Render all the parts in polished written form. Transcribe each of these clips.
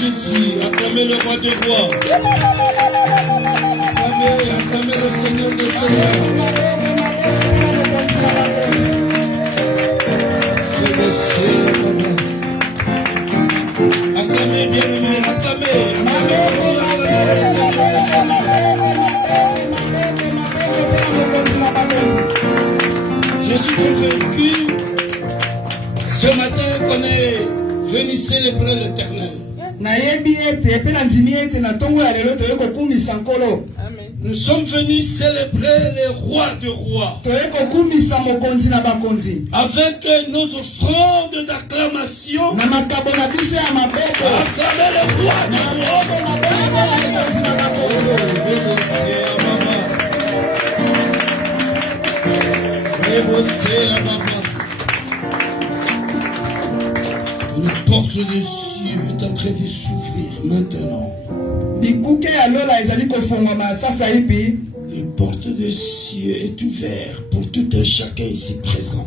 Jésus, acclamez le roi des rois. Acclamez le Seigneur des seigneurs. Acclamez, bien-aimés, acclamez. Je suis convaincu ce matin qu'on est venu célébrer l'Éternel. Nous sommes venus célébrer les rois de rois. Avec nos offrandes d'acclamation. Acclamer les rois de rois. La porte des cieux est en train de s'ouvrir maintenant. Les portes des cieux est ouverte pour tout un chacun ici présent.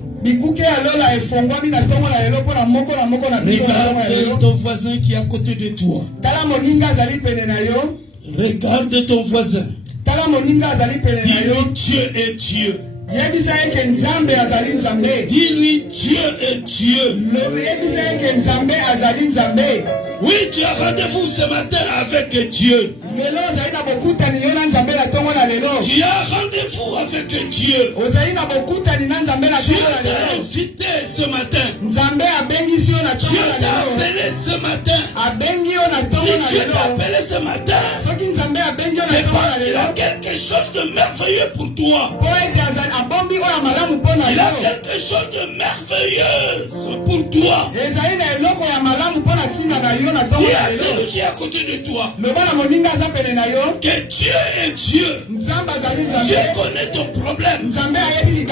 Regarde ton voisin qui est à côté de toi. Regarde ton voisin. Dis-lui Dieu est Dieu. Dis-lui Dieu est Dieu. Oui, tu as rendez-vous ce matin avec Dieu. Tu as rendez-vous avec Dieu. Dieu t'a invité ce matin. Dieu t'a appelé ce matin. Si Dieu t'a appelé ce matin, c'est parce qu'il a quelque chose de merveilleux pour toi. Il a quelque chose de merveilleux pour toi. Dis à celui qui est à côté de toi que Dieu est Dieu. Dieu connaît ton problème.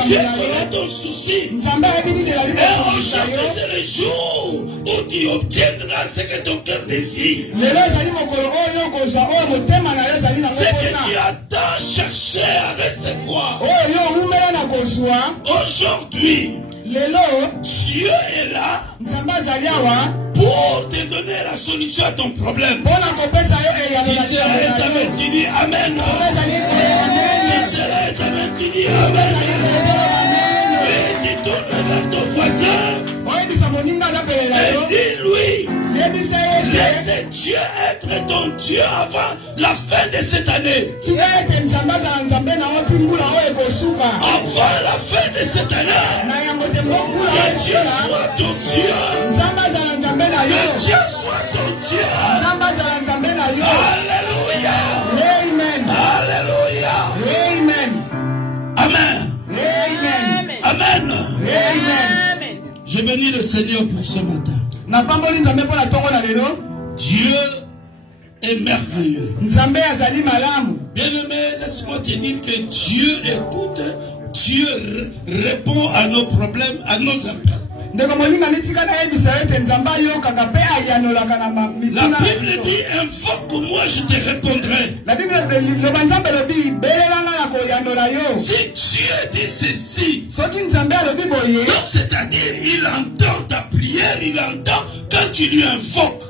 Dieu connaît ton souci. Et aujourd'hui c'est le jour où tu obtiendras ce que ton cœur désire. Ce que tu as tant cherché à recevoir. Aujourd'hui, Dieu est là pour te donner la solution à ton problème. Si c'est amen, tu dis amen. Si c'est amen, tu dis amen. Puis tu tournes vers ton voisin et dis-lui, laisse Dieu être ton Dieu avant la fin de cette année. Avant la fin de cette année, que Dieu soit ton Dieu. Que Dieu soit ton Dieu. Alléluia. Alléluia. Amen. Amen. Je bénis le Seigneur pour ce matin. Dieu est merveilleux. Bien-aimé, laisse-moi te dire que Dieu écoute, Dieu répond à nos problèmes, à nos appels. La Bible dit, invoque-moi, je te répondrai. Si Dieu dit ceci, donc c'est-à-dire il entend ta prière, il entend quand tu lui invoques.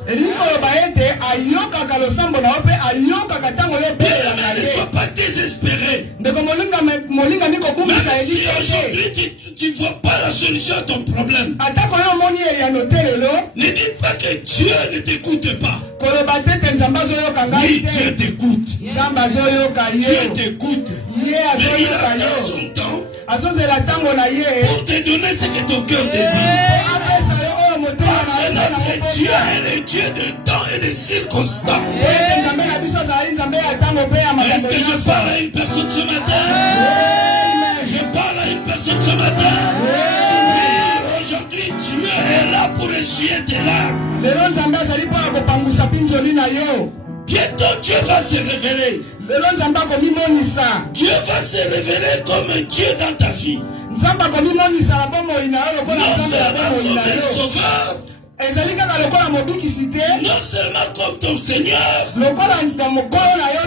Ne sois pas désespéré. Même si aujourd'hui tu ne vois pas la solution à ton problème, ne dites pas que Dieu ne t'écoute pas. Oui, Dieu t'écoute. Dieu t'écoute. Mais il attend son temps pour te donner ce que ton cœur désire. Parce que notre Dieu est le Dieu de temps et de circonstances. Est-ce que je parle à une personne ce matin? Je parle à une personne ce matin. Aujourd'hui, Dieu est là pour essuyer tes larmes. Bientôt, Dieu va se révéler. Dieu va se révéler comme un Dieu dans ta vie. Non seulement comme un sauveur, non seulement comme ton Seigneur,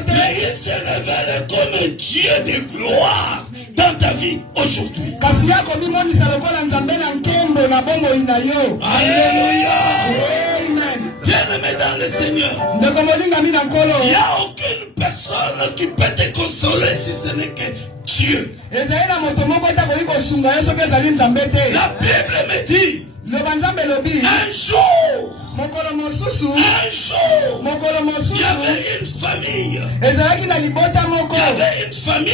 mais il se révèle comme un Dieu de gloire dans ta vie aujourd'hui. Alléluia. Bien-aimé dans le Seigneur, il n'y a aucune personne qui peut te consoler si ce n'est que Dieu. La Bible me dit, un jour, il y avait une famille. Il y avait une famille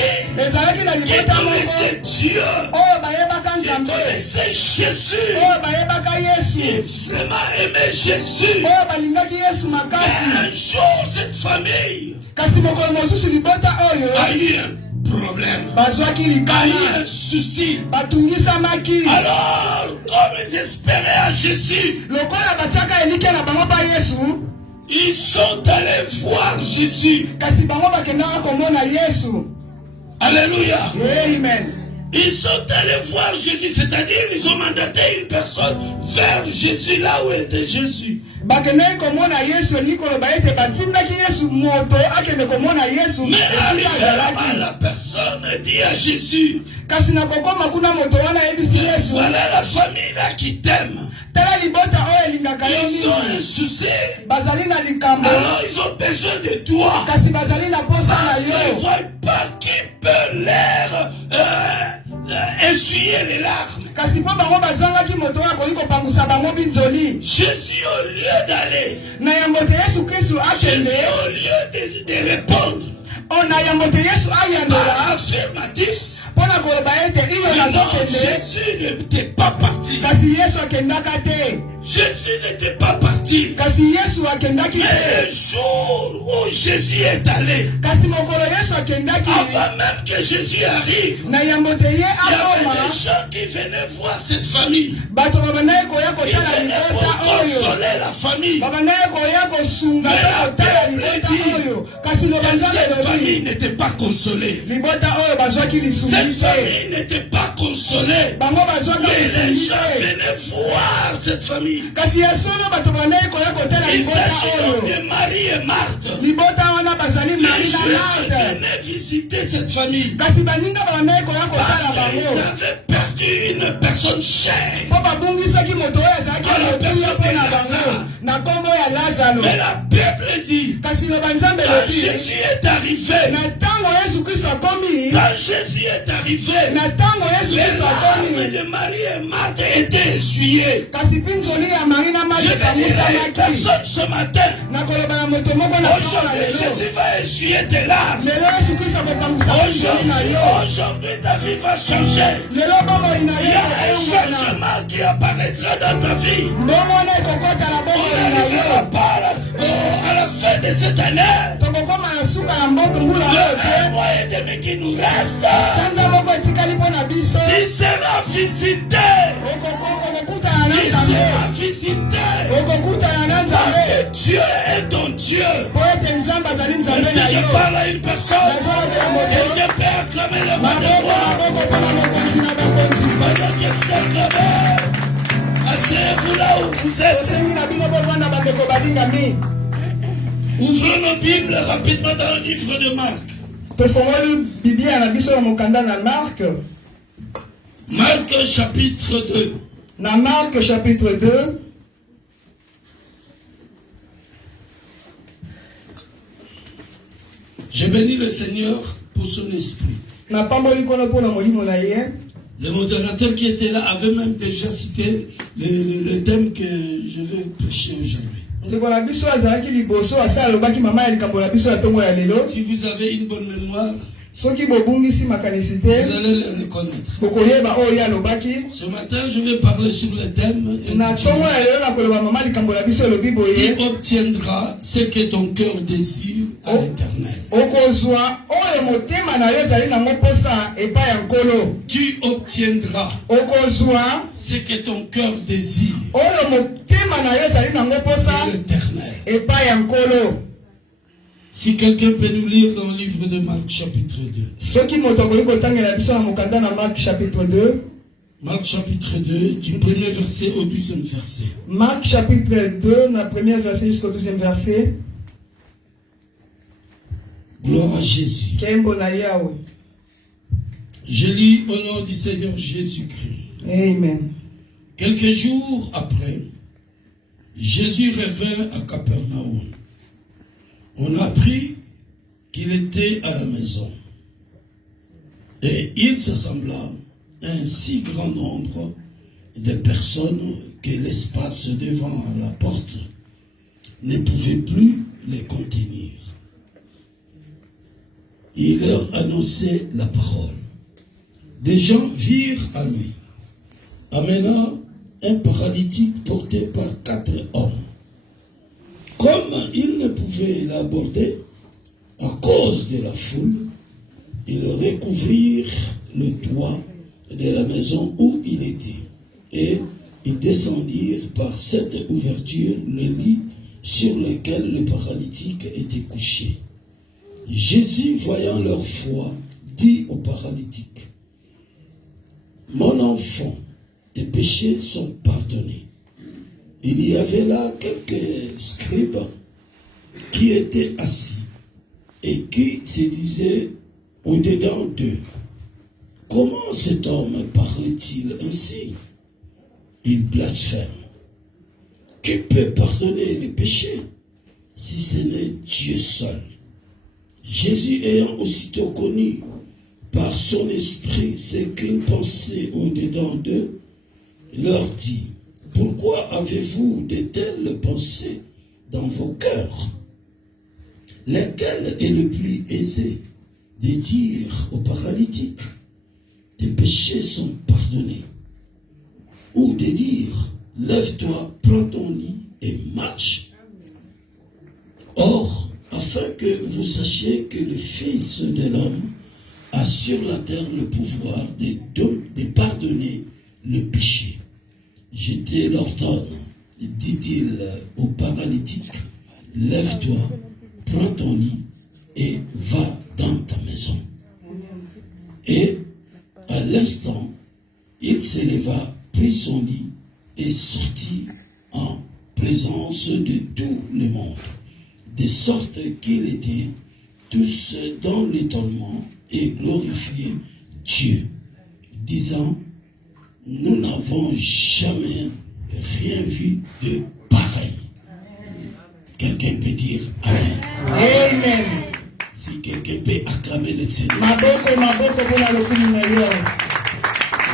qui connaissait Dieu, qui connaissait Jésus, qui vraiment aimait Jésus. Mais un jour, cette famille a eu un problème, a eu un souci. Alors, comme ils espéraient à Jésus, ils sont allés voir Jésus. Alléluia. Amen. Ils sont allés voir Jésus, c'est-à-dire ils ont mandaté une personne vers Jésus, là où était Jésus. Mais arrivé là-bas, la personne dit à Jésus, voilà la famille là qui t'aime. Ils ont un souci. Alors ils ont besoin de toi. Parce qu'ils ne voient pas qui peut leur essuyer les larmes. Jésus, au lieu d'aller, Jésus, au lieu de répondre affirmatif, Jésus n'était pas parti. Jésus n'était pas parti. Mais le jour où Jésus est allé, avant même que Jésus arrive, il y avait des gens qui venaient voir cette famille. Ils venaient pour consoler la famille. Mais la Bible dit que cette famille n'était pas consolée. Cette famille n'était pas consolée. Mais les gens venaient voir cette famille. Il s'agit de Marie et Marthe. Les gens venaient visiter cette famille parce qu'ils avaient perdu une personne chère. Mais la Bible dit, quand Jésus est arrivé, les larmes de Marie et Marthe étaient essuyées. Je vais dire à une personne ce matin, aujourd'hui Jésus va essuyer tes larmes. Aujourd'hui ta vie va changer. Il y a un changement qui apparaîtra dans ta vie. On n'arrivera pas à la fin de cette année. Le mois et demi qui nous reste, il sera visité. Il sera visité. Parce que Dieu est ton Dieu. Est-ce que je parle à une personne? Elle ne peut acclamer le roi de roi. Pendant que vous acclamez, asseyez-vous là où vous êtes. Ouvrons nos Bibles rapidement dans le livre de Marc. Marc chapitre 2. Dans Marc chapitre 2. Je bénis le Seigneur pour son esprit. Le modérateur qui était là avait même déjà cité le thème que je vais prêcher aujourd'hui. Si vous avez une bonne mémoire, vous allez le reconnaître. Ce matin, je vais parler sur le thème qui obtiendra ce que ton cœur désire à l'Éternel. Tu obtiendras ce que ton cœur désire à l'Éternel. Si quelqu'un peut nous lire dans le livre de Marc chapitre 2. Marc chapitre 2, du premier verset au 12e verset. Marc chapitre 2, le premier verset jusqu'au 12e verset. Gloire à Jésus. Je lis au nom du Seigneur Jésus-Christ. Amen. Quelques jours après, Jésus revint à Capernaum. On apprit qu'il était à la maison. Et il s'assembla un si grand nombre de personnes que l'espace devant la porte ne pouvait plus les contenir. Il leur annonçait la parole. Des gens virent à lui, amenant un paralytique porté par 4 hommes. Comme ils ne pouvaient l'aborder à cause de la foule, ils recouvrirent le toit de la maison où il était, et ils descendirent par cette ouverture le lit sur lequel le paralytique était couché. Jésus, voyant leur foi, dit au paralytique, « Mon enfant, tes péchés sont pardonnés. » Il y avait là quelques scribes qui étaient assis et qui se disaient au-dedans d'eux, « Comment cet homme parle-t-il ainsi? Il blasphème. Qui peut pardonner les péchés si ce n'est Dieu seul? » Jésus ayant aussitôt connu par son esprit ce qu'ils pensaient au-dedans d'eux, leur dit, « Pourquoi avez-vous de telles pensées dans vos cœurs? Lequel est le plus aisé de dire au paralytique, « Tes péchés sont pardonnés » ou de dire, « Lève-toi, prends ton lit et marche » ? Or, afin que vous sachiez que le Fils de l'homme a sur la terre le pouvoir de pardonner le péché. Je te l'ordonne, dit-il au paralytique, lève-toi, prends ton lit et va dans ta maison. Et à l'instant, il se leva, prit son lit et sortit en présence de tout le monde, de sorte qu'ils étaient tous dans l'étonnement et glorifiaient Dieu, disant, nous n'avons jamais rien vu de pareil. Quelqu'un peut dire Amen. Amen. Si quelqu'un peut acclamer le Seigneur.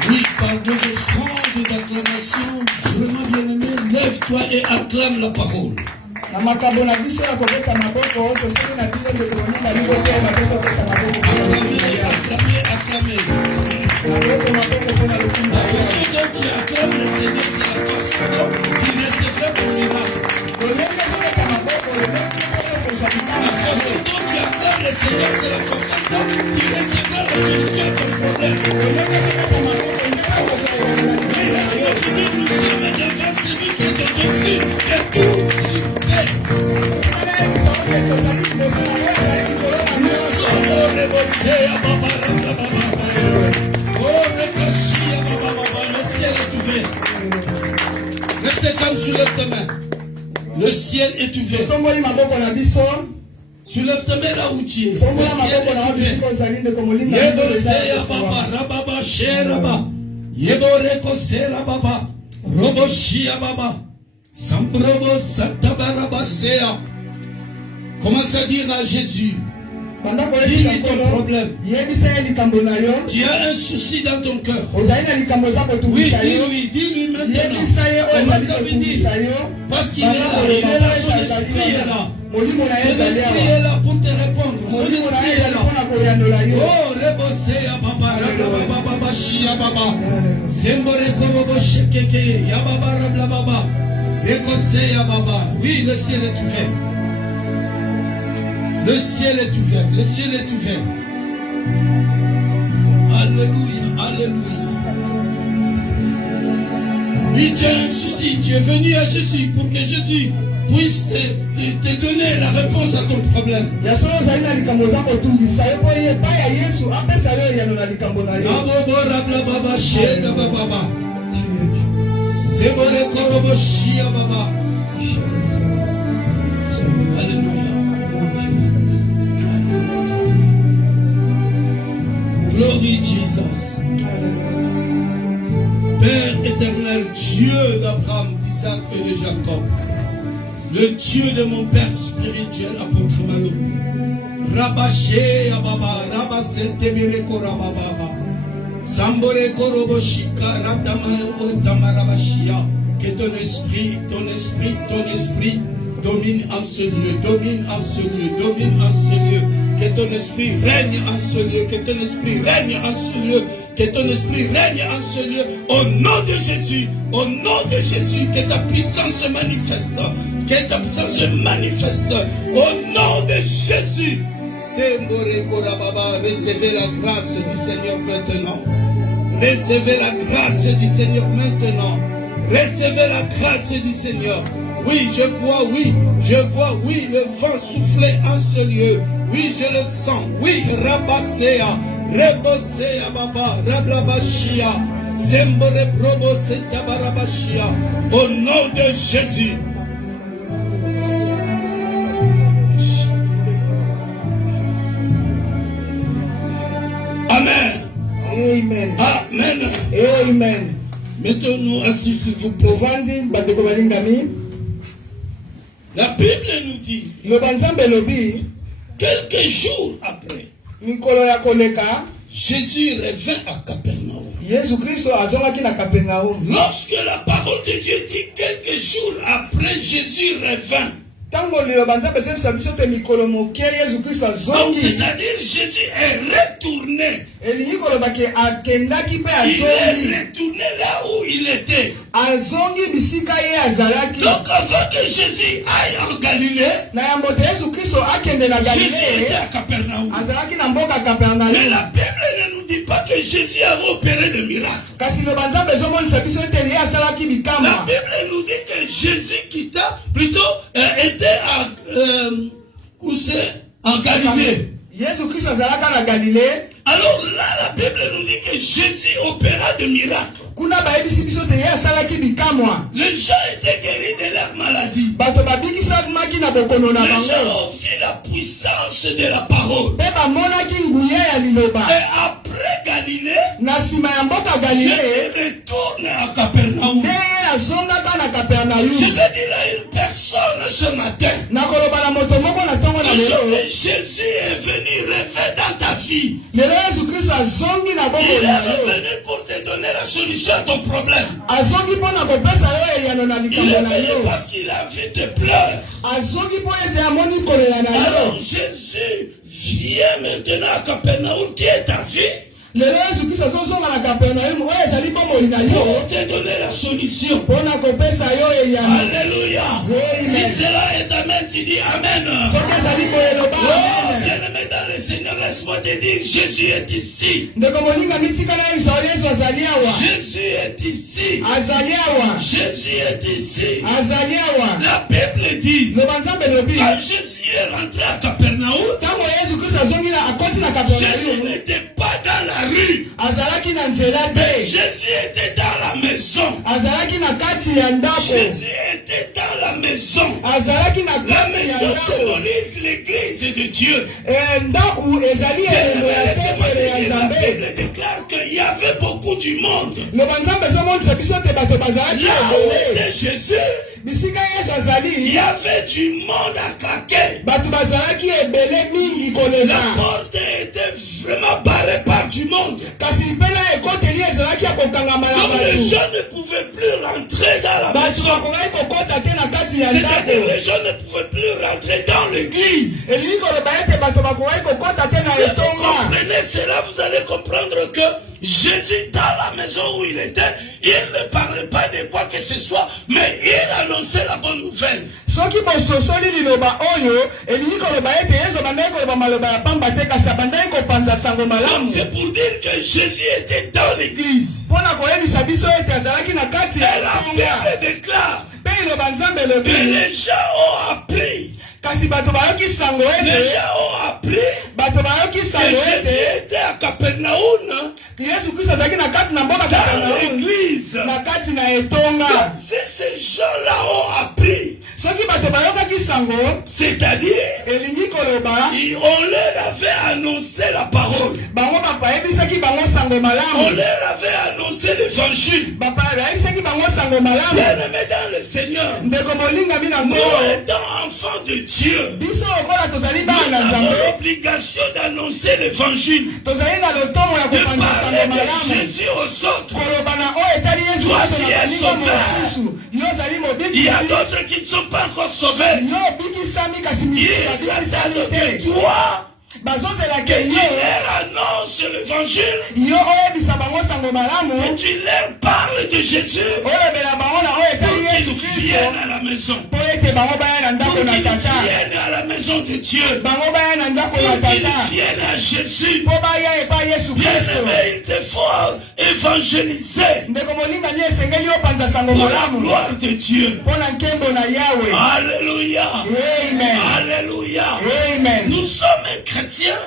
Oui, par vos offrandes d'acclamation, vraiment bien aimé, lève-toi et acclame la parole. Acclamez, acclamez. La façon dont tu acclames le Seigneur, c'est la façon dont tu recevras ton miracle. La façon dont tu acclames le Seigneur, c'est la façon dont tu recevras la solution à ton problème. Mais laisse-moi te dire, nous sommes devant celui qui est au-dessus de tout super. Nous sommes au rebosé à Baba. Le ciel est ouvert. Restez calme, soulève tes mains. Le ciel est ouvert. Soulève tes mains là où tu es. Le ciel est ouvert. Commence à dire à Jésus. Dis-lui ton problème. Tu as un souci dans ton cœur. Oui, dis-lui maintenant. Commence à lui dire. Parce qu'il est là, son esprit est là. Son esprit est là pour te répondre. Son esprit est là. Oh, Rebosea Baba, Rababa, Shia Baba. Sembore Korobo Shekeke, Yababa Rabla Baba. Rekosea Baba. Oui, le ciel est ouvert. Le ciel est ouvert, le ciel est ouvert. Alléluia, alléluia. Oui, tu as un souci, tu es venu à Jésus pour que Jésus puisse te donner la réponse à ton problème. Alléluia. Glory Jesus. Père éternel, Dieu d'Abraham, d'Isaac et de Jacob. le Dieu de mon père spirituel, apôtre Manu. Rabaché Ababa, Rabasete Bireko Rababa, Sambore Koroboshika, Ratama Otamarabashia. Que ton esprit domine en ce lieu, domine en ce lieu, domine en ce lieu. Que ton esprit règne en ce lieu, que ton esprit règne en ce lieu, que ton esprit règne en ce lieu. Au nom de Jésus, que ta puissance se manifeste, que ta puissance se manifeste. Au nom de Jésus. Recevez la grâce du Seigneur maintenant. Recevez la grâce du Seigneur maintenant. Recevez la grâce du Seigneur. Oui, je vois, le vent souffler en ce lieu. Oui, je le sens. Oui, Rabasea, Rebosea Baba, Rablabashia, Sembore Probo Setabarabashia. Au nom de Jésus. Amen. Amen. Amen. Amen. Mettons-nous assis s'il vous plaît. La Bible nous dit, quelques jours après, Jésus revint à Capernaum. Lorsque la parole de Dieu dit quelques jours après, Jésus revint. Donc, c'est-à-dire Jésus est retourné. Il est retourné là où il était. Donc avant que Jésus aille en Galilée, Jésus était à Capernaum. Mais la Bible ne nous dit pas que Jésus avait opéré de miracles. La Bible nous dit que Jésus quitta, plutôt était en Galilée. Alors là, la Bible nous dit que Jésus opéra de miracles. Les gens étaient guéris de leur maladie. Les gens ont vu la puissance de la parole. Et après Galilée, Jésus retourne à Capernaum. Je vais dire à une personne ce matin. Aujourd'hui, Jésus est venu rêver dans ta vie. Il est venu pour te donner la solution à ton problème. Il est venu parce qu'il a vu tes pleurs. Alors Jésus vient maintenant à Capernaum, qui est ta vie, pour te donner la solution. Alléluia. Si cela est amen, tu dis amen. Bien-aimé dans le Seigneur, laisse-moi te dire, Jésus est ici. Jésus est ici. Jésus est ici. La Bible dit, quand Jésus est rentré à Capernaum, Jésus n'était pas dans la rue. Mais Jésus était dans la maison. Jésus était dans la maison. La maison symbolise l'église de Dieu. La Bible déclare qu'il y avait beaucoup du monde. Là où était Jésus, il y avait du monde à claquer. La porte était vraiment barrée par du monde. Donc les gens ne pouvaient plus rentrer dans la maison. C'est-à-dire les gens ne pouvaient plus rentrer dans l'église. Si vous comprenez cela, vous allez comprendre que Jésus, dans la maison où il était, il ne parlait pas de quoi que ce soit, mais il annonçait la bonne nouvelle. C'est pour dire que Jésus était dans l'église. Et la Bible déclare que les gens ont appris. Les gens ont appris que Jésus était à Capernaum, dans l'église. Si ces gens-là ont appris, C'est-à-dire, on leur avait annoncé la parole. On leur avait annoncé l'évangile. Bien-aimé dans le Seigneur, nous étant enfants de Dieu, nous avons l'obligation d'annoncer l'évangile, de parler de Jésus aux autres. Toi qui es sauvé, il y a d'autres qui ne sont pas encore sauvés. Ils attendent que toi, que tu leur annonces l'évangile, que tu leur parles de Jésus, pour qu'ils viennent à la maison, pour qu'ils viennent à la maison de Dieu, pour qu'ils viennent à Jésus. Bien-aimé, il te faut évangéliser pour la gloire de Dieu. Alléluia. Alléluia. Nous sommes chrétiens.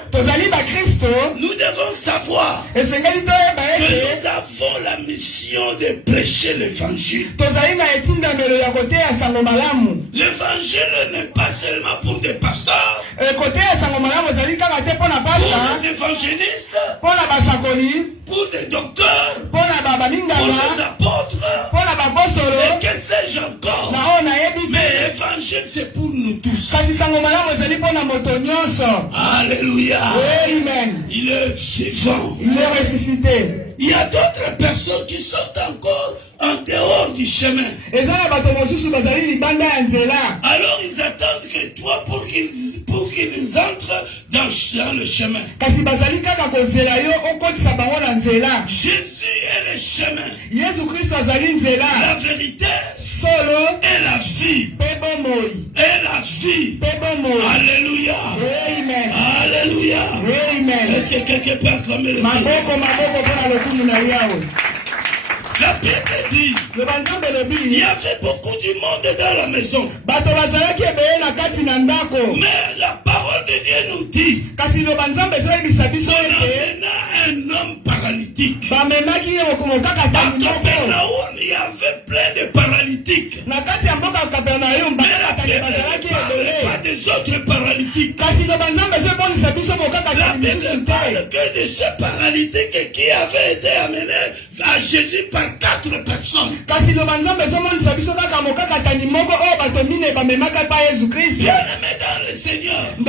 Nous devons savoir que nous avons la mission de prêcher l'évangile. L'évangile n'est pas seulement pour des pasteurs, pour des évangélistes, pour des docteurs, pour des apôtres, et que sais-je encore. Mais l'évangile c'est pour nous tous. Alléluia. Amen. Il est vivant. Il est ressuscité. Il y a d'autres personnes qui sont encore en dehors du chemin. Alors ils attendent que toi pour qu'ils entrent dans le chemin. Jésus est le chemin, la vérité et la vie. Et la vie. Alléluia. Amen. Alléluia. Amen. Est-ce que quelqu'un peut acclamer le Seigneur? La Bible dit, il y avait beaucoup du monde dans la maison. Mais la parole de Dieu nous dit, on amena un homme paralytique. Il y avait plein de paralytiques. Mais la Bible ne parlait pas des autres paralytiques. La Bible parle que de ce paralytique qui avait été amené à Jésus par 4 personnes. Bien-aimé dans le Seigneur, le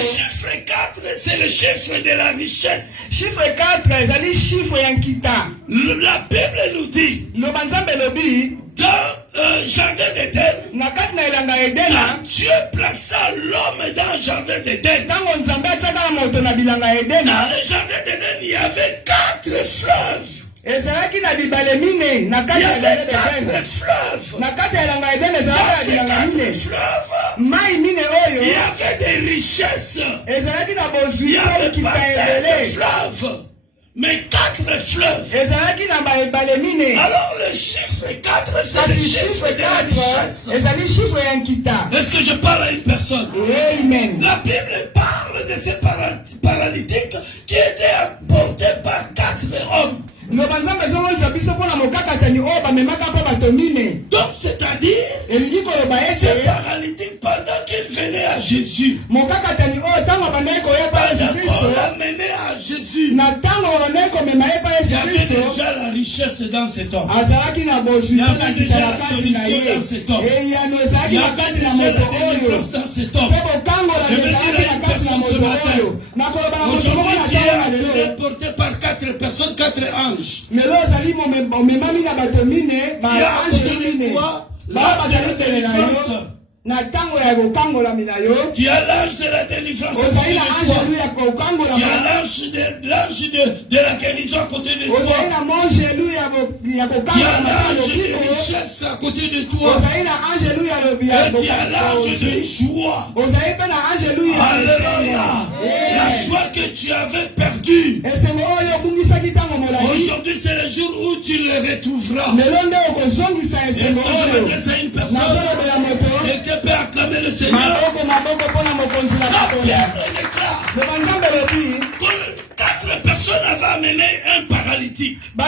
chiffre 4 c'est le chiffre de la richesse. Chiffre 4 ezali chiffre ya nkita. La Bible nous dit dans jardin d'Éden, Dieu plaça l'homme dans le jardin d'Éden. Dans le jardin d'Éden, il y avait 4 fleuves. Il y avait 4 fleuves. Dans ces 4 fleuves, il y avait des richesses. Il n'y avait pas 7 fleuves, mais 4 fleuves. Alors le chiffre 4, c'est le chiffre de la richesse. Est-ce que je parle à une personne? Amen. La Bible parle de ces paralytiques qui étaient apportés par 4 hommes. Donc c'est-à-dire, ces paralytiques pendant qu'ils venaient à Jésus, pendant qu'on l'amenait à Jésus, il y avait déjà la richesse dans cet homme. Il y avait déjà la solution dans cet homme. Il y avait déjà la délivrance dans cet homme. Je vais dire à une personne ce matin, aujourd'hui tu es porté par 4 personnes, 4 anges. Il y a tu as l'ange de la délivrance à côté de toi. Tu as l'ange de la guérison à côté de toi. Tu as l'ange de richesse à côté de toi. Et tu as l'ange de joie. Alléluia. La joie que tu avais perdue. Aujourd'hui c'est le jour où tu le retrouveras. Est-ce que je m'adresse à une personne? Quelqu'un peut acclamer le Seigneur. La Bible déclare que 4 personnes avaient amené un paralytique. Mais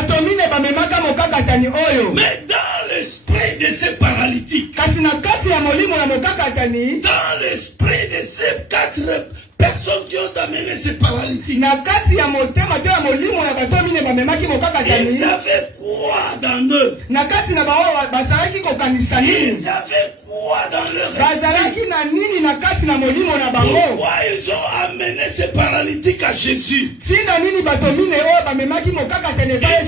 dans l'esprit de ces paralytiques, dans l'esprit de ces 4 personnes qui ont amené ces paralytiques, ils avaient quoi dans eux? Ils avaient quoi dans leur esprit? Pourquoi ils ont amené ces paralytiques à Jésus? Ils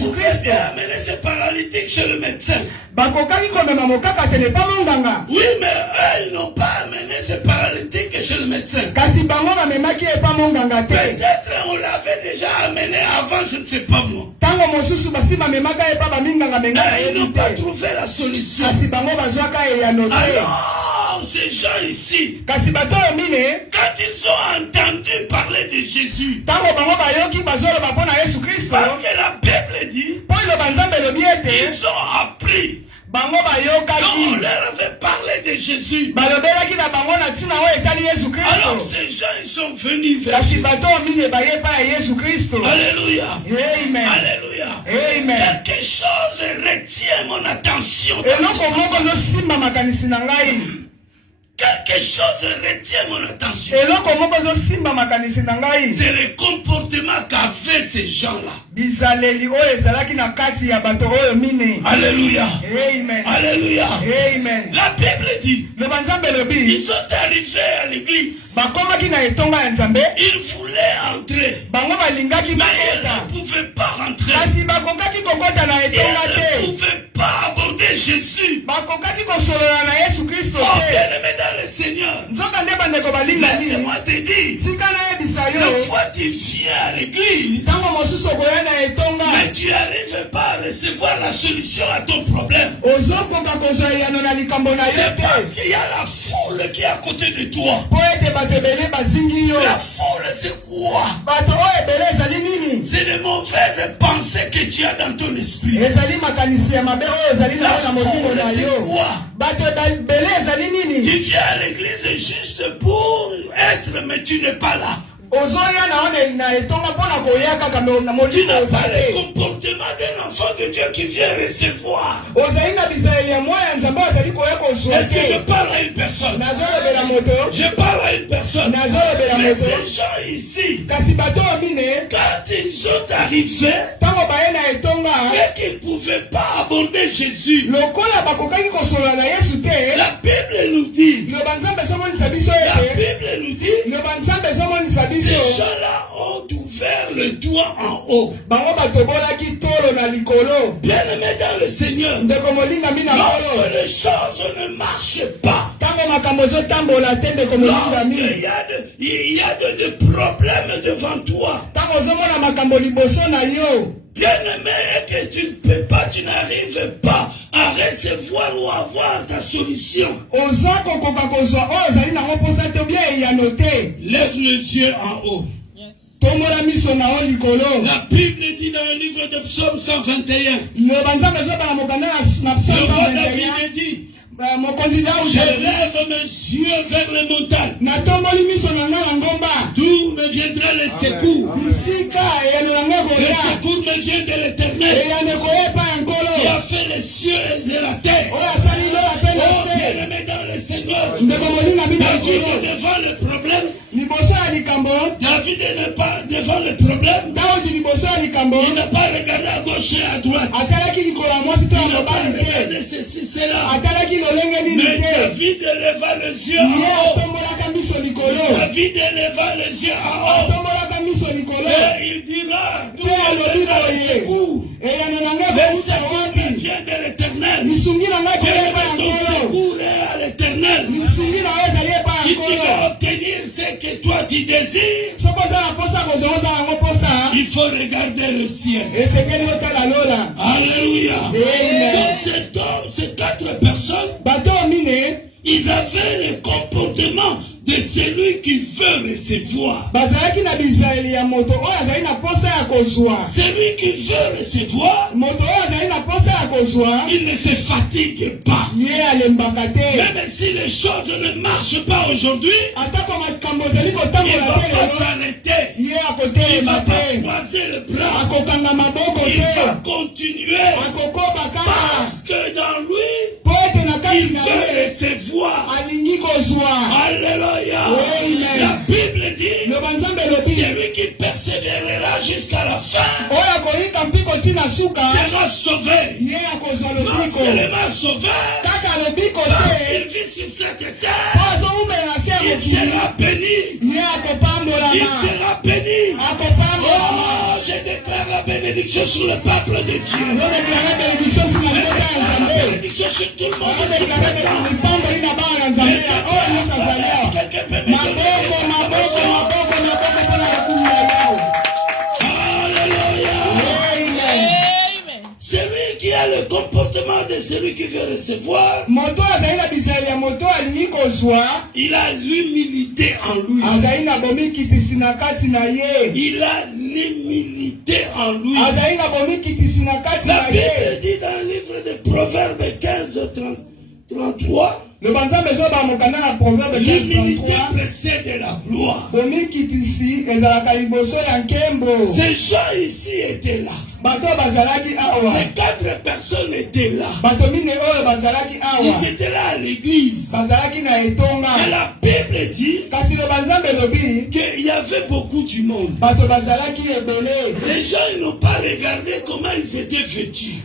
pouvaient amener ces paralytiques chez le médecin. Oui, mais eux, ils n'ont pas amené ces paralytiques chez le médecin. Peut-être on l'avait déjà amené avant, je ne sais pas moi. Ils n'ont pas trouvé la solution. Alors, ces gens ici, quand ils ont entendu parler de Jésus, parce que la Bible dit, ils ont appris. Quand on leur avait parlé de Jésus, alors ces gens ils sont venus vers Jésus. Alléluia. Amen. Alléluia. Amen. Quelque chose retient mon attention. Quelque chose retient mon attention. C'est le comportement qu'avaient ces gens-là. Alléluia. Amen. Alléluia. Amen. La Bible dit, ils sont arrivés à l'église. Ils voulaient entrer, mais ils ne pouvaient pas rentrer. Ils ne pouvaient pas aborder Jésus. Oh, bien-aimé dans le Seigneur, laissez-moi te dire, une fois tu viens à l'église, mais tu n'arrives pas à recevoir la solution à ton problème. C'est parce qu'il y a la foule qui est à côté de toi. La foule, c'est quoi? C'est les mauvaises pensées que tu as dans ton esprit. La foule, c'est quoi? Tu viens à l'église juste pour être, mais tu n'es pas là. Tu n'as pas le comportement d'un enfant de Dieu qui vient recevoir. Est-ce que je parle à une personne? Je parle à une personne. Mais ces gens ici, quand ils sont arrivés et qu'ils ne pouvaient pas aborder Jésus, la Bible nous dit, ces gens-là ont ouvert le doigt en haut. Bien-aimé dans le Seigneur, lorsque les choses ne marchent pas, il y a des problèmes devant toi, bien-aimé, que tu ne peux pas, tu n'arrives pas à recevoir ou avoir ta solution. Lève les yeux en haut. La Bible dit dans le livre de Psaume 121, le roi David dit, je lève mes yeux vers les montagnes. D'où me viendra le secours? Le secours me vient de l'Éternel, qui a fait les cieux et la terre. Oh, bien-aimé dans le Seigneur, David est devant le problème. David n'est pas devant le problème. Il n'a pas regardé à gauche et à droite. Il n'a pas regardé ceci, cela. Mais David leva les yeux en haut. David leva les yeux en haut. Et il dira, d'où viendra le secours? Le secours vient de l'Éternel. Ton secours est à l'Éternel. Si tu veux obtenir ce que toi tu désires, il faut regarder le ciel. Alléluia. Donc cet homme, ces 4 personnes, ils avaient le comportement de celui qui veut recevoir. Celui qui veut recevoir, il ne se fatigue pas. Même si les choses ne marchent pas aujourd'hui, il ne va pas s'arrêter. Il ne va pas croiser le bras. Il va continuer. Parce que dans lui, il Il veut recevoir. Alléluia. La Bible dit, celui qui persévérera jusqu'à la fin sera sauvé. Non seulement sauvé, parce qu'il vit sur cette terre, il sera béni. Il sera béni. Oh, je déclare la bénédiction sur le peuple de Dieu. Je déclare la bénédiction sur tout le monde ici présent. Quelqu'un peut me celui qui a le comportement de celui qui veut recevoir, il a l'humilité en lui. Il a l'humilité en lui. La Bible dit dans le livre de Proverbes 15, 33, l'humilité précède la gloire. Ces gens ici étaient là. Ces 4 personnes étaient là. Ils étaient là à l'église. Et la Bible dit qu'il y avait beaucoup du monde. Ces gens n'ont pas regardé comment ils étaient vêtus.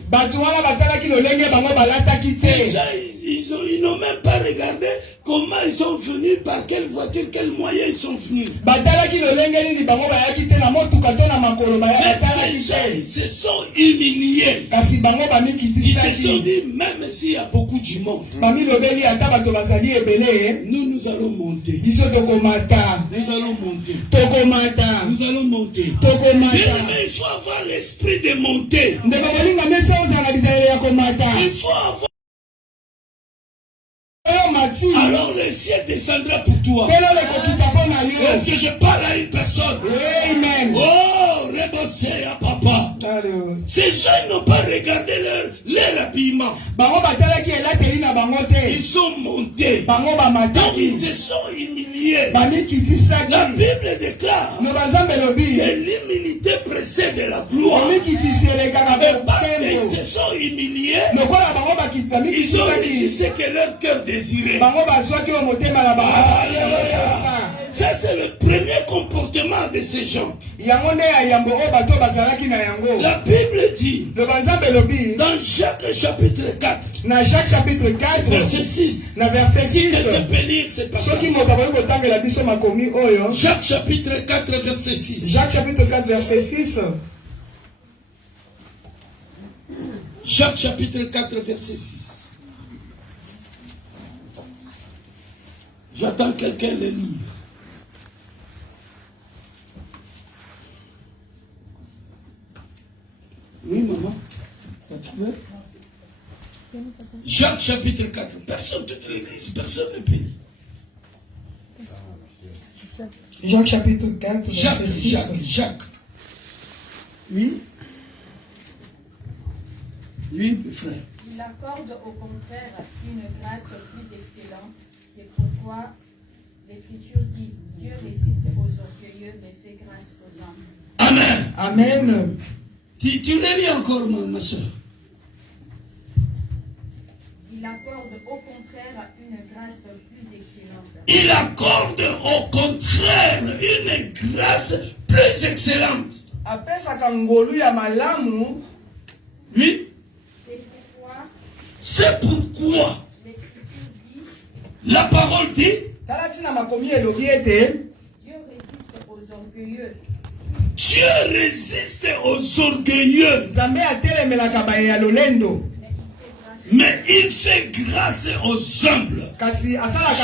Ces gens, ils n'ont même pas regardé comment ils sont venus, par quelle voiture, quel moyen ils sont venus. Ils se sont humiliés. Ils se sont dit, même s'il y a beaucoup du monde, nous allons monter. Nous allons monter. Nous allons monter. Mais il faut avoir l'esprit de monter. Il faut avoir. Alors le ciel descendra pour toi. Est-ce que je parle à une personne? Oh, rebossé à papa. Ces gens n'ont pas regardé leur habillement. Ils sont montés. Donc ils se sont humiliés. La Bible déclare que l'humilité précède la gloire. Et parce qu'ils se sont humiliés, ils ont réussi ce que leur cœur désirait. Ça c'est le premier comportement de ces gens. La Bible dit dans Jacques chapitre 4, verset 6. Si quelqu'un peut lire cette passage. Jacques chapitre 4 verset 6. Jacques chapitre 4 verset 6. Jacques chapitre 4 verset 6. J'attends quelqu'un le lire. Oui, maman. Jacques chapitre 4. Personne, toute l'église, personne ne peut lire. Jacques chapitre 4, verset 6. Jacques. Oui. Oui, frère. Il accorde au contraire une grâce plus excellente. C'est pourquoi l'Écriture dit, Dieu résiste aux orgueilleux, mais fait grâce aux humbles. Amen. Amen. Tu relis encore, ma soeur. Il accorde au contraire une grâce plus excellente. Il accorde au contraire une grâce plus excellente. Oui. C'est pourquoi la parole dit Dieu résiste aux orgueilleux. Mais il fait grâce aux humbles.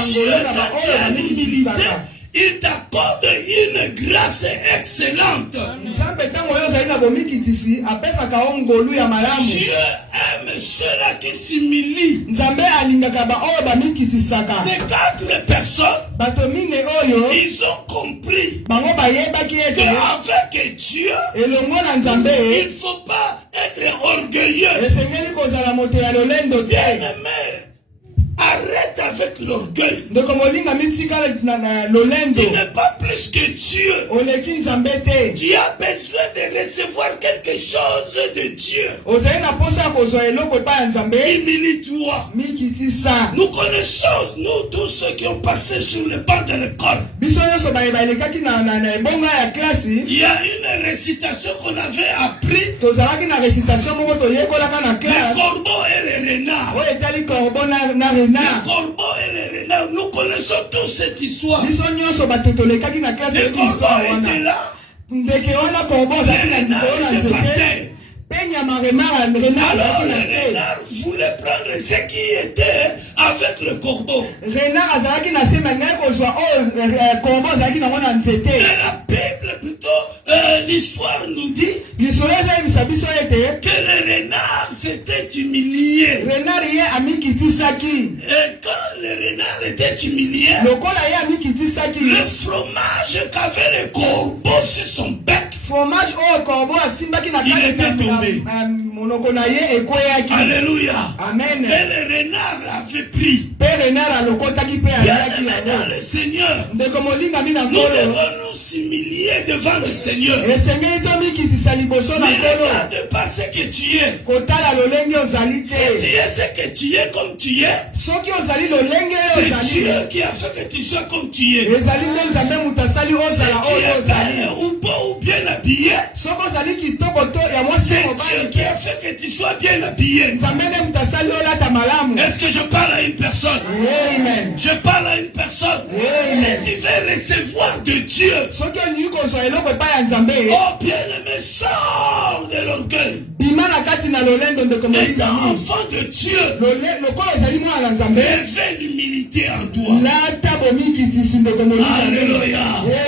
Dieu, quand tu as l'humilité, il t'accorde une grâce excellente. Dieu aime ceux-là qui s'humilient. Ces 4 personnes, ils ont compris qu'avec Dieu, il ne faut pas être orgueilleux. Bien-aimé, arrête avec l'orgueil. De komolinga mitika na lolendo. Tu n'es pas plus que Dieu. Oleki nzambete. Tu as besoin de recevoir quelque chose de Dieu. Ozayi na posa kozwa eloko pa nzambe. Humilie-toi. Mikitisa. Nous connaissons, nous tous ceux qui ont passé sur le banc de l'école. Biso nyonso balekaki na ebonga ya classe. Il y a une récitation qu'on avait appris. Tozalaki na récitation moko toyekolaka na classe. Le corbeau et le renard. Oyo etali corbeau na renard. Le corbeau et le renard. Nous connaissons tous cette histoire. Biso nyonso bato tolekaki na classe Le corbeau était là. Ndeke wana corbeau azalaki na likolo na nzete. Alors le renard voulait prendre ce qui était avec le corbeau. Renard azalaki na se mengaki kozwa oyo corbeau azalaki nango na nzete. Mais la Bible plutôt, l'histoire nous dit lisolo ezayebisa biso ete que le renard s'était humilié. renard ye amikitisaki. Et quand le renard était humilié, lokola ye amikitisaki, le fromage qu'avait le corbeau sur son bec, fromage oyo corbeau asimbaki na monoko na ye ekweyaki. Alléluia. Amen. Et le renard l'avait pris. Pe renard alokotaki pe aliaki Bien yango. le Seigneur, Ndeko molinga mi na nous nkolo. devons nous humilier devant le Seigneur. Esengeli tomikitisa liboso na Ne nkolo. regarde pas ce que tu es. Kotala lolenge ozali Si tu te. es ce que tu es comme tu es, Soki ozali lolenge oyo c'est Dieu ozali. qui a fait que tu sois comme tu es. Ezali nde nzambe moto asali Si ozala tu oyo es ozali. belle ou beau ou bien habillé, Soki ozali kitoko to ya mwasi c'est Dieu mobali qui te. a fait que tu sois bien habillé. Nzambe nde moto asali olata malamu. Est-ce que je parle à une personne? Amen. Je parle à une personne. Si tu veux recevoir de Dieu, Soki olingi kozwa eloko epai ya nzambe, oh bien-aimé, sors de l'orgueil. bima na kati na lolendo ndeko molinga Étant mi. enfant de Dieu, Lokola ezali mwana na nzambe, révèle l'humilité en toi. lata bomikitisi ndeko molinga mi. Alléluia.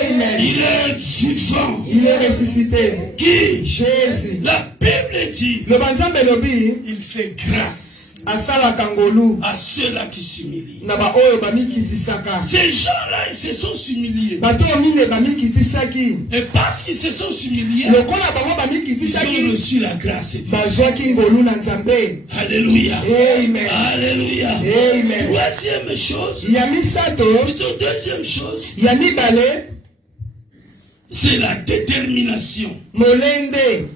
Amen. Il est vivant. Il est ressuscité. Qui? Jésus. La Bible dit, Loba nzambe lobi il fait grâce asalaka ngolu à ceux-là qui s'humilient. na ba oyo bamikitisaka. Ces gens-là, ils se sont humiliés. Bato mine bamikitisaki. Et parce qu'ils se sont humiliés, Lokola bango ils ont bamikitisaki, reçu la grâce de Dieu. bazwaki ngolu na nzambe. Alléluia. Amen. Alléluia. Amen. Troisième chose, Ya misato, plutôt deuxième chose, ya mibale, c'est la détermination. molende.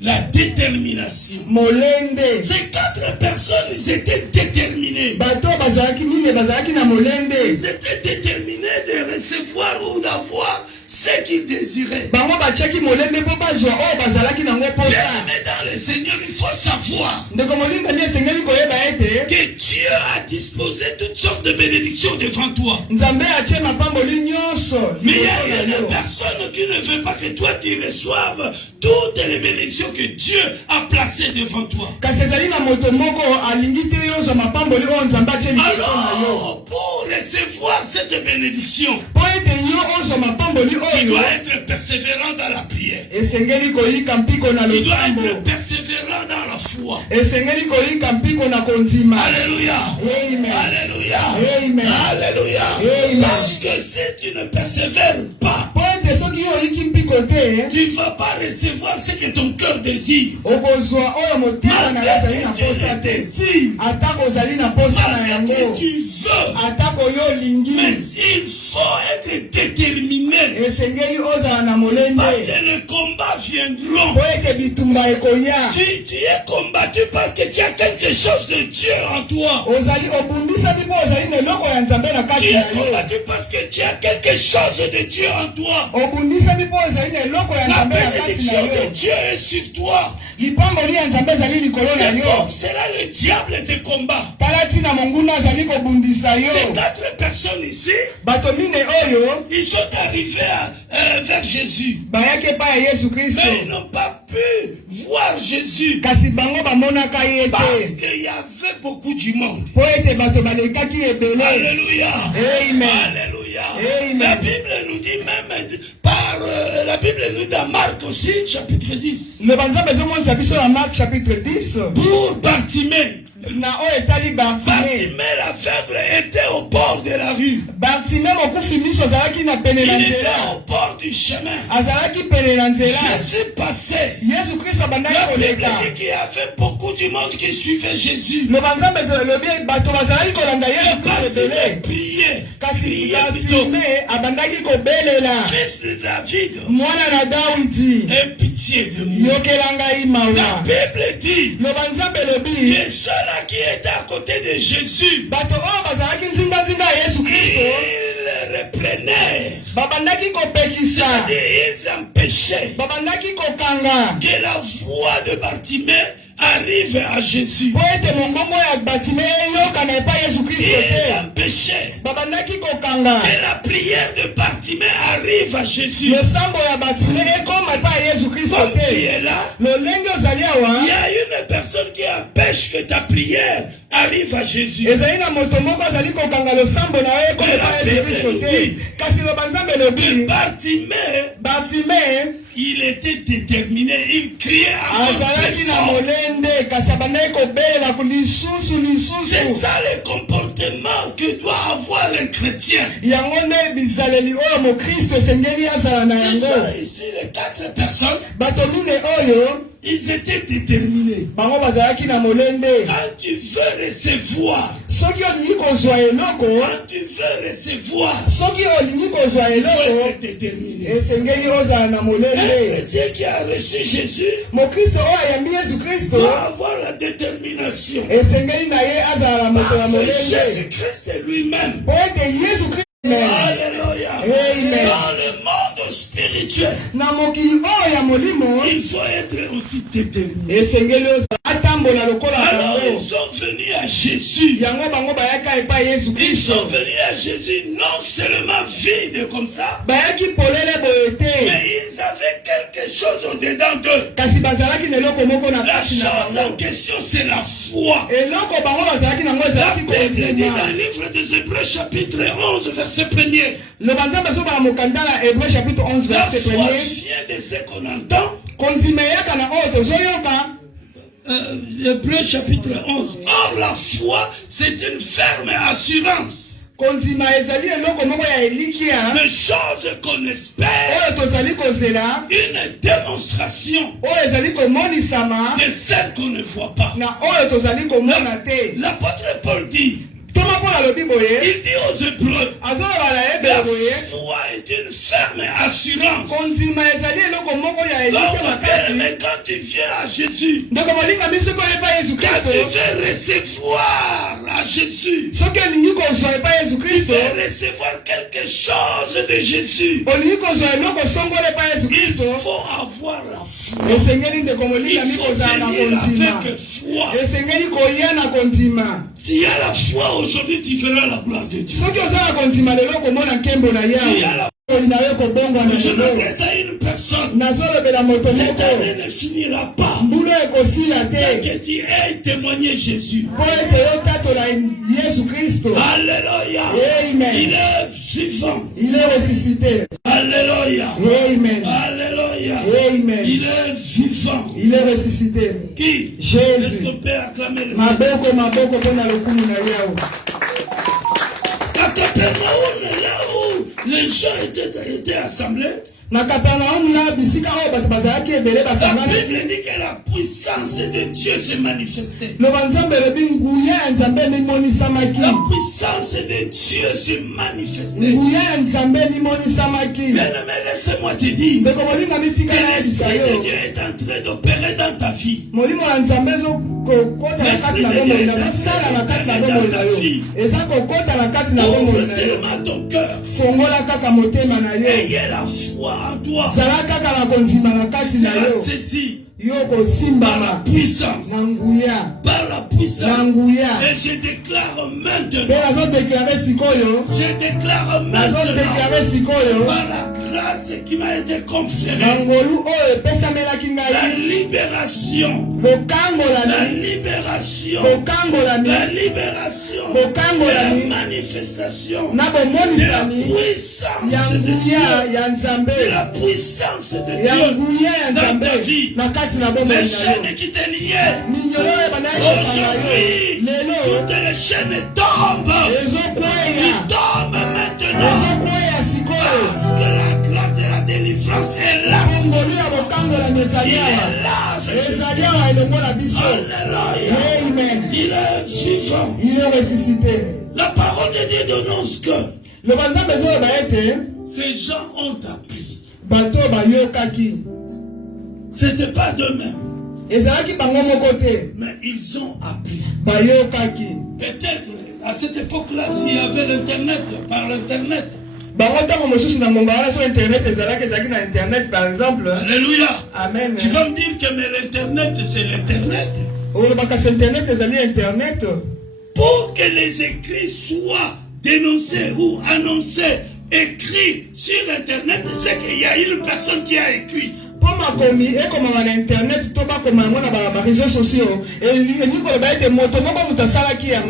La détermination. Molende. Ces 4 personnes, ils étaient déterminés. Bato bazalaki mine bazalaki na molende. Ils étaient déterminés de recevoir ou d'avoir ce qu'ils désiraient. Bango batiaki molende po bazwa oyo bazalaki nango posa. Bien-aimé dans le Seigneur, il faut savoir Ndeko molinga ni esengeli koyeba ete que Dieu a disposé toutes sortes de bénédictions devant toi. nzambe atie mapamboli nyonso Mais il y liboso a na une yo. personne qui ne veut pas que toi tu reçoives toutes les bénédictions que Dieu a placées devant toi. Kasi ezali na moto moko alingi te yozwa mapamboli oyo nzambe atie liboso na yo. Alors, pour recevoir cette bénédiction, Po ete yo ozwa mapamboli tu oyo dois être persévérant dans la prière. esengeli koyika mpiko na Tu dois losambo. être persévérant dans la foi. Esengeli koyika mpiko na kondima. Alléluia. Amen. Alléluia. Amen. Alléluia. Amen. Parce que si tu ne persévères pas, Po ete soki oyiki mpiko te, tu ne vas pas recevoir ce que ton cœur désire. okozwa oyo motema na yo azali na Malgré posa que tu te. désires, Atako ozali na posa na malgré yango. que tu veux, Atako yo olingi. mais il faut être déterminé. Esengeli ozala na molende. Parce que les combats viendront. Po ete bitumba ekoya. Tu es combattu parce que tu as quelque chose de Dieu en toi. Ozali obundisami po ozali na eloko ya nzambe na Tu kati es na yo. combattu parce que tu as quelque chose de Dieu en toi. Obundisami po ozali na eloko ya La nzambe na kati na bénédiction de yo. Dieu est sur toi. Lipamboli ya nzambe ezali likolo na C'est yo. pour cela le diable te combat. Tala tina monguna azali kobundisa yo. Ces 4 personnes ici, Bato mine oyo ils sont arrivés vers Jésus. bayaki epai ya Yesu Kristo. Mais ils n'ont pas pu voir Jésus Kasi bango bamonaka ye parce te. qu'il y avait beaucoup du monde. Po ete bato balekaki ebele. Alléluia. Amen. Alléluia. Amen. La Bible nous dit même par la Bible nous dit dans Marc aussi, chapitre 10. Le banzambe ezomonisa biso na Marc chapitre 10. Pour Bartimée, Bartimée l'aveugle était au bord de la rue. Il était au bord du chemin. Jésus passait. La Bible dit qu'il y avait beaucoup de monde qui suivait Jésus. Bartimée priait. Fils de David, aie pitié de moi. La Bible dit que ceux-là qui étaient à côté de Jésus, ils le reprenaient. C'est-à-dire, ils empêchaient que la voix de Bartimée arrive à Jésus. Il empêchait que la prière de Bartimée arrive à Jésus. Comme tu es là, il y a une personne qui empêche que ta prière arrive à Jésus. Bartimée, il était déterminé, il criait à c'est ça le comportement que doit avoir un chrétien. Ces gens ici, les 4 personnes, ils étaient déterminés. Quand tu veux recevoir, quand tu veux recevoir, il faut être déterminé. Un chrétien qui a reçu Jésus doit avoir la détermination. Parce que Jésus-Christ lui-même. Alléluia. Amen. Dans le monde spirituel, il faut être aussi déterminé. Alors ils sont venus à Jésus. Ils sont venus à Jésus non seulement vides comme ça, mais ils avaient quelque chose au-dedans d'eux. La chose en question, c'est la foi. La Bible dit dans le livre des Hébreux chapitre 11 verset 1er. La foi vient de ce qu'on entend. Hébreux chapitre 11. Or la foi, c'est une ferme assurance de choses qu'on espère, une démonstration de celles qu'on ne voit pas. L'apôtre Paul dit, il dit aux Hébreux, la foi est une ferme assurance. Donc, mais quand tu viens à Jésus, quand tu veux recevoir à Jésus, tu veux recevoir quelque chose de Jésus, il faut avoir la foi. Il faut venir avec foi. Si il y a la foi aujourd'hui, tu verras la gloire de Dieu. Je m'adresse à une personne. Cette année ne finira pas. C'est que tu aies témoigné Jésus. Alléluia. Il est vivant. Il est ressuscité. Alléluia. Alléluia. Il est vivant. Il est ressuscité. Qui? Jésus. Est-ce qu'on peut acclamer le Seigneur? À Capernaum, là où les gens étaient assemblés, la Bible dit que la puissance de Dieu se manifestait. La puissance de Dieu se manifestait. Bien-aimé, laisse-moi te dire que l'Esprit de Dieu est en train d'opérer dans ta vie. L'Esprit de Dieu est en train d'opérer dans ta vie. Ouvre seulement ton cœur. Ayez la foi en toi. Sera saisi par la puissance. Par la puissance. Et je déclare maintenant. Je déclare maintenant par la grâce qui m'a été conférée. La libération. La libération. La libération. La manifestation. De la puissance de Dieu dans ta vie. Les chaînes qui te liaient. Aujourd'hui, toutes les chaînes tombent. Ils tombent maintenant. Parce que la grâce de la délivrance est là. Il est là. Alléluia. Il est vivant. Il est ressuscité. La parole de Dieu dénonce que ces gens ont appris. Ce n'était pas d'eux-mêmes. Mais ils ont appris. Peut-être à cette époque-là, s'il y avait l'Internet, par l'Internet. Alléluia. Amen. Tu vas me dire que mais l'Internet, c'est l'Internet. Pour que les écrits soient dénoncés ou annoncés, écrits sur Internet, c'est qu'il y a une personne qui a écrit.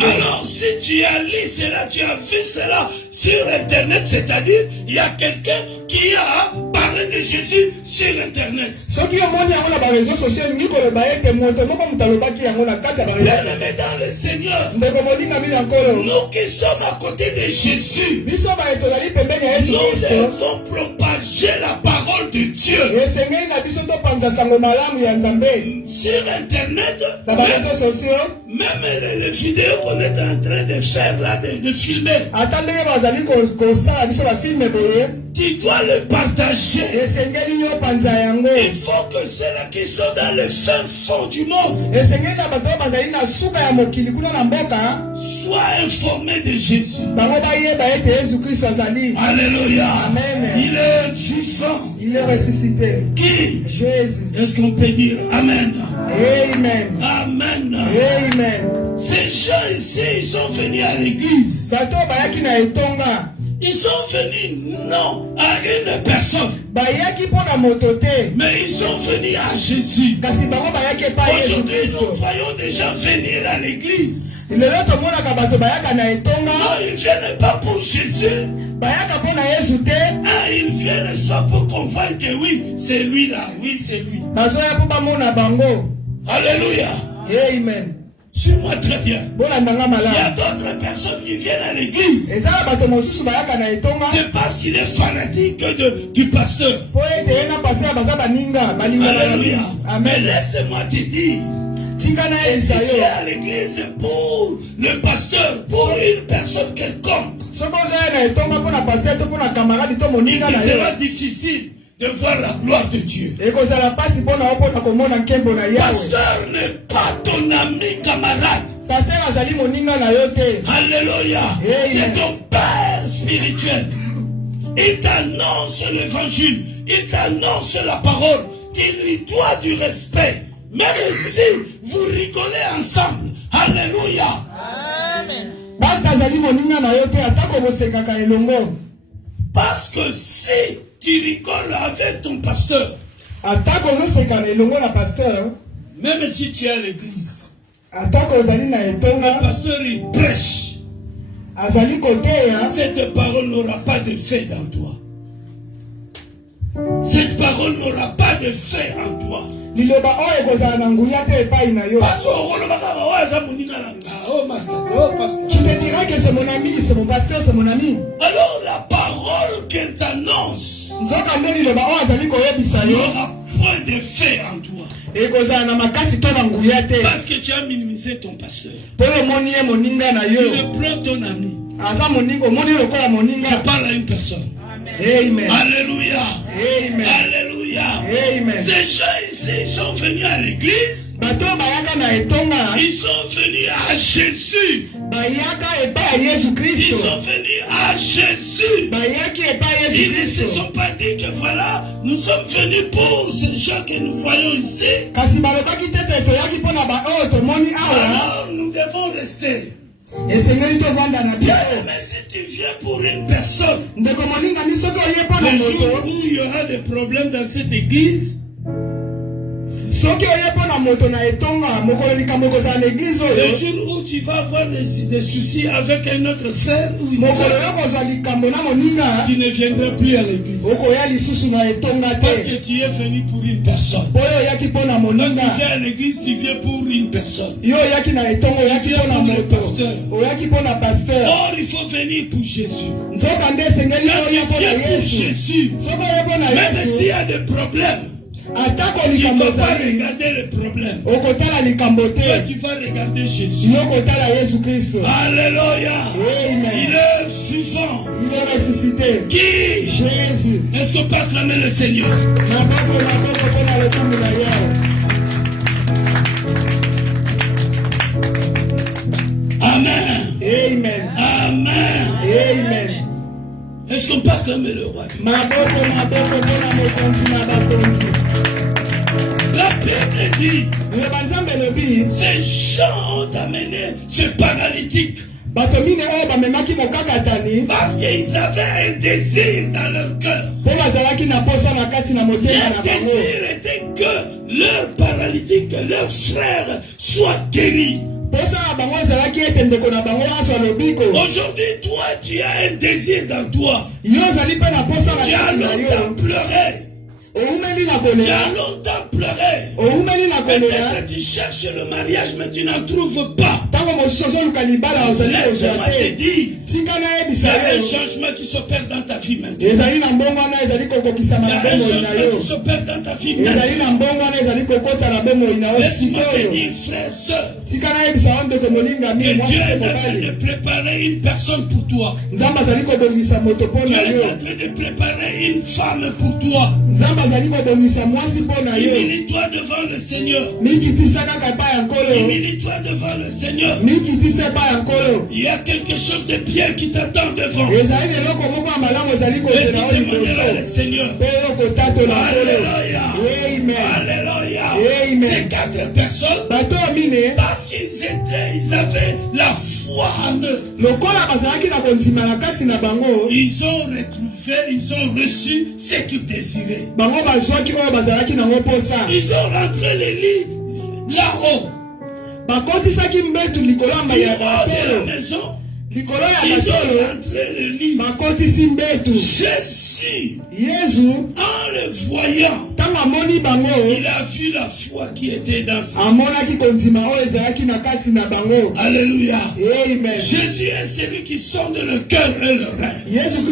Alors si tu as lu cela, tu as vu cela sur Internet, c'est-à-dire il y a quelqu'un qui a parlé de Jésus sur Internet. Bien-aimés dans le Seigneur, nous qui sommes à côté de Jésus, nous devons propager la parole de Dieu. Sur Internet, même les vidéos qu'on est en train de faire là, de filmer, tu dois le partager. Il faut que ceux-là qui sont dans le fin fond du monde soient informés de Jésus. Alléluia. Amen. Il est vivant. Il est ressuscité. Qui? Jésus. Est-ce qu'on peut dire Amen? Amen. Amen. Amen. Ces gens ici, ils sont venus à l'église. Ils sont venus non à une personne, mais ils sont venus à Jésus. Aujourd'hui, nous voyons des gens venir à l'église. Non, ils ne viennent pas pour Jésus. Ils viennent soit pour qu'on voie que oui, c'est lui là, oui, c'est lui. Alléluia. Amen. Suis-moi très bien. Il y a d'autres personnes qui viennent à l'église. C'est parce qu'il est fanatique du pasteur. Alléluia. Mais laisse-moi te dire, si tu es à l'église pour le pasteur, pour une personne quelconque, il sera difficile de voir la gloire de Dieu. Pasteur n'est pas ton ami camarade. Alléluia. C'est ton père spirituel. Il t'annonce l'évangile. Il t'annonce la parole. Tu lui dois du respect. Même si vous rigolez ensemble. Alléluia. Amen. Parce que si tu rigoles avec ton pasteur, même si tu es à l'église, le pasteur il prêche, cette parole n'aura pas d'effet dans toi. Cette parole n'aura pas d'effet en toi. Tu te diras que c'est mon ami, c'est mon pasteur, c'est mon ami. Alors la parole qu'elle t'annonce n'aura point d'effet en toi. Parce que tu as minimisé ton pasteur. Tu le prends ton ami. Je parle à une personne. Amen. Alléluia. Amen. Alléluia. Amen. Ces gens ici, ils sont venus à l'église. Ils sont venus à Jésus. Ils sont venus à Jésus. Ils ne se sont pas dit que voilà, nous sommes venus pour ces gens que nous voyons ici. Alors nous devons rester. Mais si tu viens pour une personne, Le jour où il y aura des problèmes dans cette église, le jour où tu vas avoir des soucis avec un autre frère ou une soeur, tu ne viendras plus à l'église. Parce que tu es venu pour une personne. Quand tu viens à l'église, tu viens pour une personne. Tu viens pour le pasteur. Or, il faut venir pour Jésus. Quand tu viens pour Jésus, même s'il y a des problèmes, tu ne vas pas regarder le problème. Toi, tu vas regarder Jésus. Alléluia. Il est vivant. Il est ressuscité. Qui? Jésus. Est-ce qu'on peut acclamer le Seigneur? Amen. Amen. Amen. Amen. Est-ce qu'on peut acclamer le roi? La Bible dit, ces gens ont amené ce paralytique parce qu'ils avaient un désir dans leur cœur. Le désir était que leur paralytique, leur frère soit guéri. Aujourd'hui, toi, tu as un désir dans toi. Tu as longtemps pleuré. Tu as longtemps pleuré. Peut-être tu cherches le mariage, mais tu n'en trouves pas. Laisse-moi te dire, il y a un changement qui s'opère dans ta vie maintenant. Il y a un changement qui s'opère dans ta vie maintenant. Laisse-moi te dire, frère, soeur, que Dieu est en train de préparer une personne pour toi. Dieu est en train de préparer une femme pour toi. Humilie-toi devant le Seigneur. Humilie-toi devant le Seigneur. Il y a quelque chose de bien qui t'attend devant. Et tu demanderas le Seigneur. Alléluia. Alléluia. Ces 4 personnes, parce qu'ils avaient la foi en eux, ils ont retrouvé, ils ont reçu ce qu'ils désiraient. Ils ont rentré les lits là-haut. Ils ont de la maison. Ils ont rentré le lit. Jésus, en le voyant, il a vu la foi qui était dans sa vie. Alléluia. Jésus est celui qui sonde le cœur et le rein. Jésus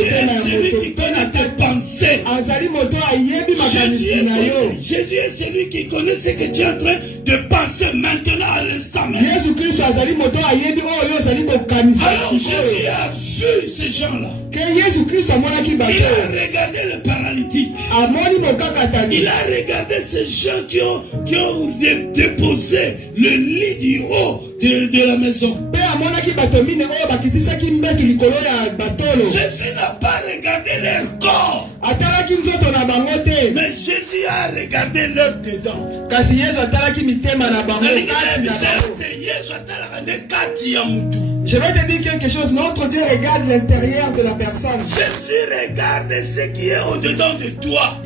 est celui qui connaît tes pensées. Jésus est celui qui connaît ce que tu es en train de penser maintenant à l'instant même. Alors Jésus a vu ces gens-là. Il a regardé le paralytique. Il a regardé ces gens qui ont déposé le lit du haut de la maison. Jésus n'a pas regardé leur corps, mais Jésus a regardé leur dedans. Je vais te dire quelque chose. Notre Dieu regarde l'intérieur de la personne. Jésus regarde ce qui est au-dedans de toi.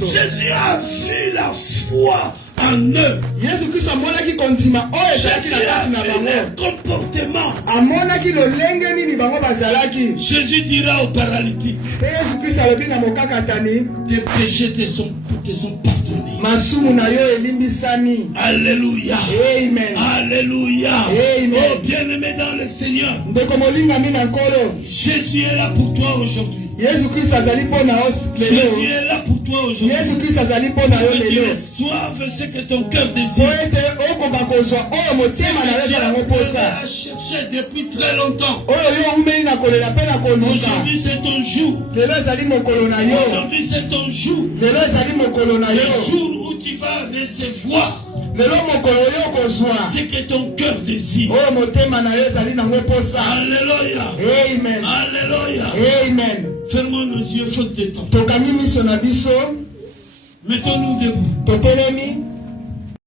Jésus a vu la foi en eux. Jésus a vu leur comportement. Jésus dira au paralytique, tes péchés te sont pardonnés. Alléluia. Amen. Alléluia. Amen. Oh, bien-aimé dans le Seigneur, Jésus est là pour toi aujourd'hui. Jésus est là pour toi aujourd'hui. Que tu reçoives ce que ton cœur désire. Tu as cherché depuis très longtemps. Aujourd'hui c'est ton jour. Aujourd'hui c'est ton jour. Le jour où tu vas recevoir c'est que ton cœur désire. Alléluia. Amen. Alléluia. Amen. Fermons nos yeux faute de temps. Mettons-nous debout.